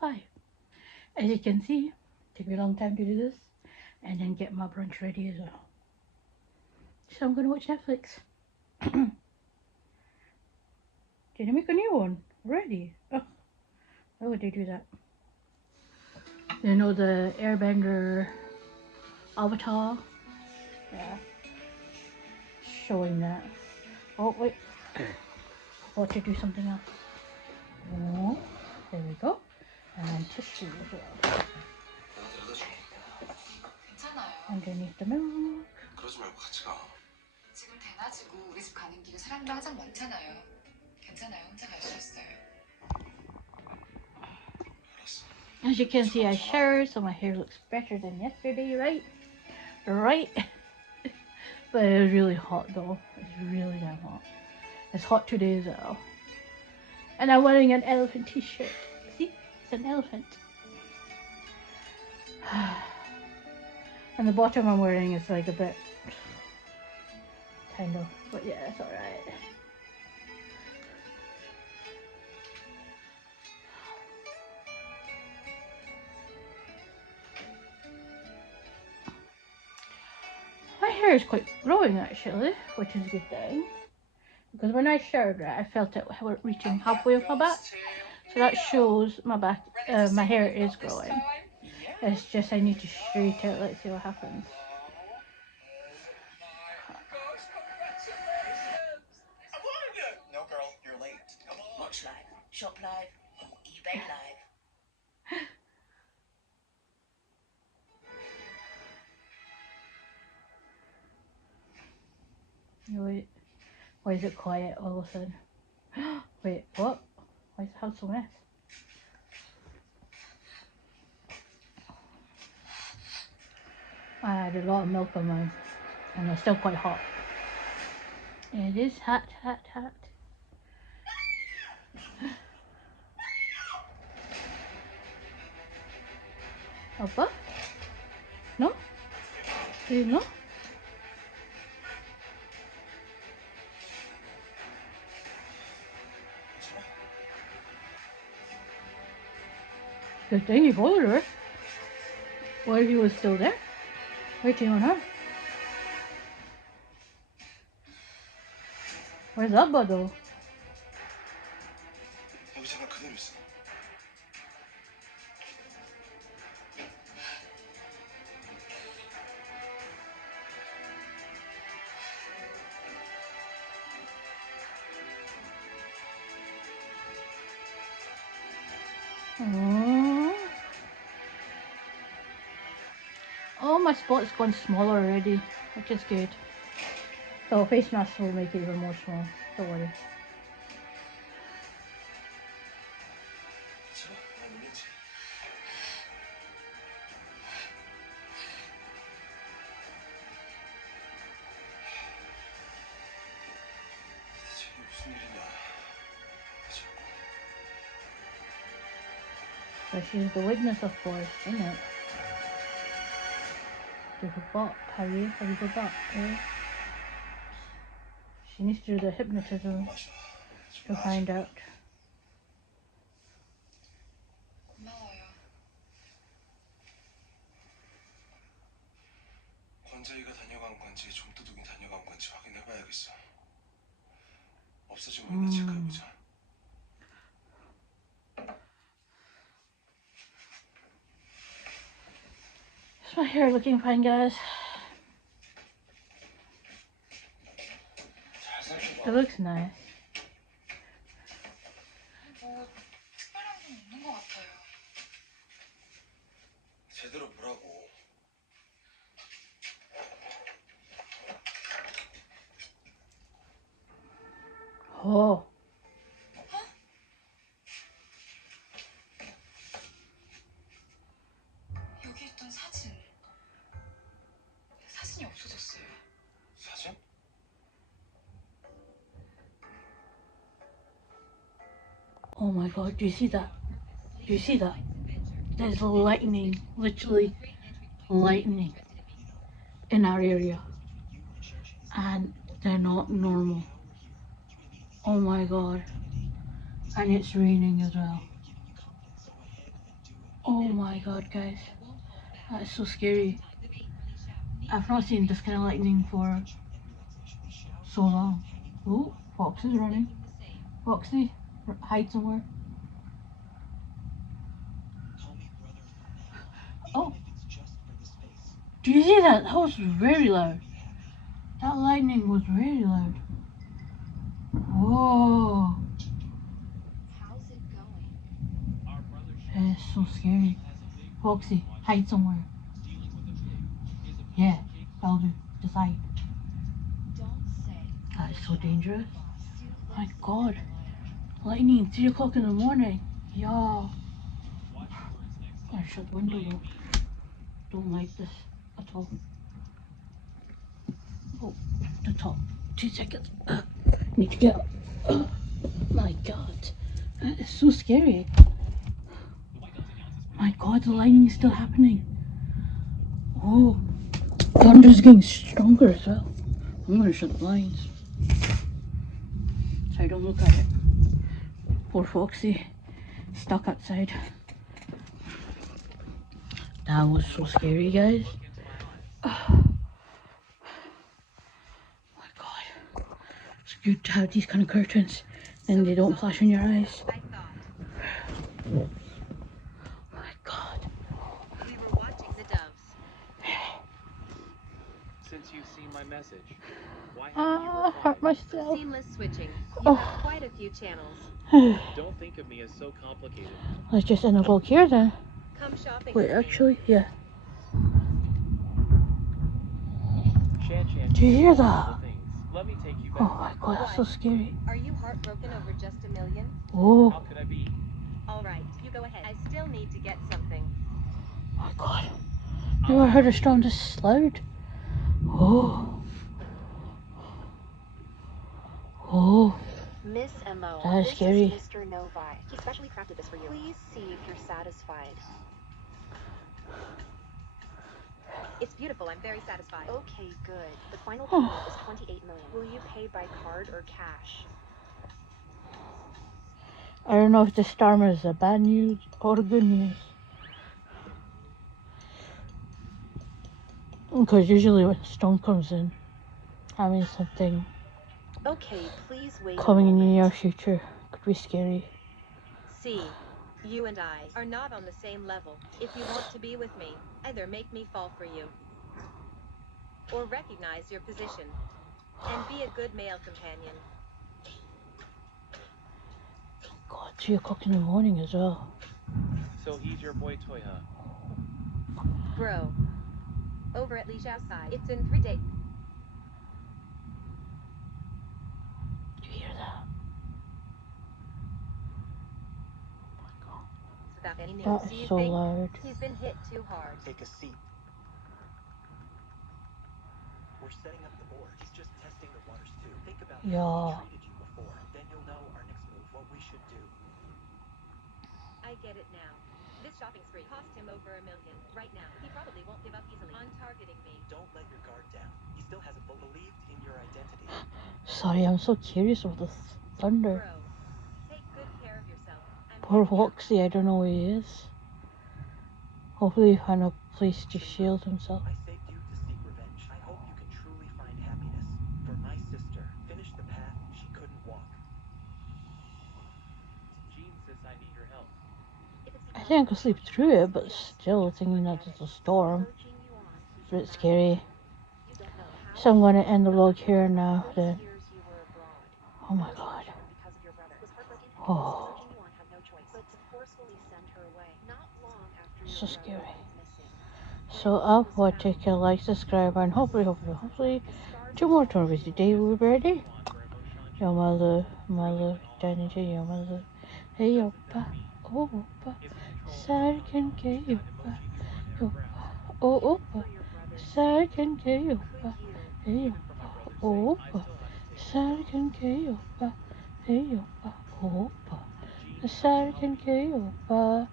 5:30. As you can see, took me a long time to do this and then get my brunch ready as well. So I'm gonna watch Netflix. Did I make a new one already? Oh, why would they do that? You know the Airbender avatar? Yeah, showing that. Oh wait, what to do something else? Oh, there we go. And tissue as well. Underneath the milk. 그러지 말고 같이 가. 지금 대낮이고 우리 집 가는 길에 사람도 항상 많잖아요. 괜찮아요. 혼자 갈 수 있어요. As you can see, I showered, so my hair looks better than yesterday, right? Right? But it was really hot though. It's really damn hot. It's hot today as well. And I'm wearing an elephant t-shirt. See? It's an elephant. And the bottom I'm wearing is like a bit kind of, but yeah, it's alright. My hair is quite growing actually, which is a good thing. Because when I showered it, I felt it reaching halfway up my back. So that shows my back, my hair is growing. It's just I need to straighten it. Let's see what happens. No girl, you're late. Come on. Watch live, shop live, eBay live. Wait, why is it quiet all of a sudden? Wait, what? Why is the house so mess? I added a lot of milk on mine, and it's still quite hot. It is hot, hot, hot. Papa? No? Do you know? Good thing you bothered her. What if he was still there? Waiting on her? Where's Abba though? 여기 잠깐 그대로 있어. Oh, my spot's gone smaller already, which is good. So face mask will make it even more small. Don't worry. So she's the witness, of course, isn't it? You forgot, have you? Have you forgot? Eh? She needs to do the hypnotism to find out. 고마워요. 권재희가 다녀간 건지 좀도둑이 다녀간 건지 확인해봐야겠어. 없어진 거 있나 체크해보자. Is my hair looking fine, guys? It looks nice. 뭐 특별한 건 없는 것 같아요. 제대로 보라고. Oh. 여기 있던 사진이 없어졌어요. 사진? Oh my god, do you see that? Do you see that? There's lightning, literally lightning in our area. And they're not normal. Oh my god. And it's raining as well. Oh my god, guys. That is so scary. I've not seen this kind of lightning for so long. Oh, Fox is running. Foxy, hide somewhere. Oh, do you see that? That was very loud. That lightning was very loud. Whoa. That is so scary. Foxy, hide somewhere. Yeah, that'll do. Just hide. That is so dangerous. My god. Lightning, 3 o'clock in the morning. Yeah. I shut the window though. Don't like this at all. Oh, the top. 2 seconds. Need to get up. My god. That is so scary. My god, the lightning is still happening. Oh, thunder's getting stronger as well. I'm gonna shut the blinds so I don't look at it. Poor Foxy, stuck outside. That was so scary, guys. Oh my god. It's good to have these kind of curtains and they don't flash in your eyes. Oh my god. We were watching the doves. Since you've seen my message, why haven't you replied? Hurt myself. Seamless switching. You have quite a few channels. Don't think of me as so complicated. Let's just end the vlog here then. Come shopping Wait, with me. actually, yeah. Shan Shan, Do you hear all that? the things. Let me take you Oh back. my god, that's so scary. Are you heartbroken over just $1 million? How Oh could I be? All right, you go ahead. I still need to get something. my god. Never heard a storm this loud. Oh. Oh. Miss Mo, That is this scary. is Mr. Novi. He specially crafted this for you. Please see if you're satisfied. It's beautiful. I'm very satisfied. Okay, good. The final payment is $28 million. Will you pay by card or cash? I don't know if this storm is a bad news or good news. Because usually when a storm comes in, having something Okay, please wait coming a in the moment. near future could be scary. See, you and I are not on the same level. If you want to be with me, either make me fall for you, or recognize your position, and be a good male companion. God, 3 o'clock in the morning as well. So he's your boy toy, huh? Bro. Over at Leash outside. It's in 3 days. Do you hear that? Without any news. That Do you is so think loud. he's been hit too hard? Take a seat. We're setting up the board. He's just testing the waters too. Think about how Yeah. he treated you before. Then you'll know our next move, what we should do. I get it now. This shopping spree cost him over $1 million. Right now, he probably won't give up easily on targeting me. Don't let your guard down. He still hasn't believed in your identity. Sorry, I'm so curious about the thunder. Bro, take good care of yourself. I'm Poor heading out. Foxy, I don't know where he is. Hopefully he found a place to shield himself. I saved you to seek revenge. I hope you can truly find happiness. For my sister, finish the path she couldn't walk. Jean says I need your help. I think I could sleep through it, but still thinking that it's a storm. It's a bit scary. So I'm going to end the vlog here now then. Oh my god. Oh. So scary. So I'll watch, take care, like, subscribe, and hopefully, tomorrow is the day we'll be ready. Your mother, Danny J, your mother. Hey, oppa, oh, oppa, sarkin ke, oppa, oppa, oh, oppa, sarkin ke, oppa, hey, oppa, oh, oppa, sarkin ke, oppa, hey, oppa, oh, oppa, sarkin ke, oppa.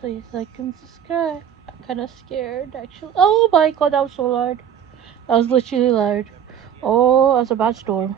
Please like and subscribe. I'm kind of scared, actually. Oh my god, that was so loud. That was literally loud. Oh, that's a bad storm.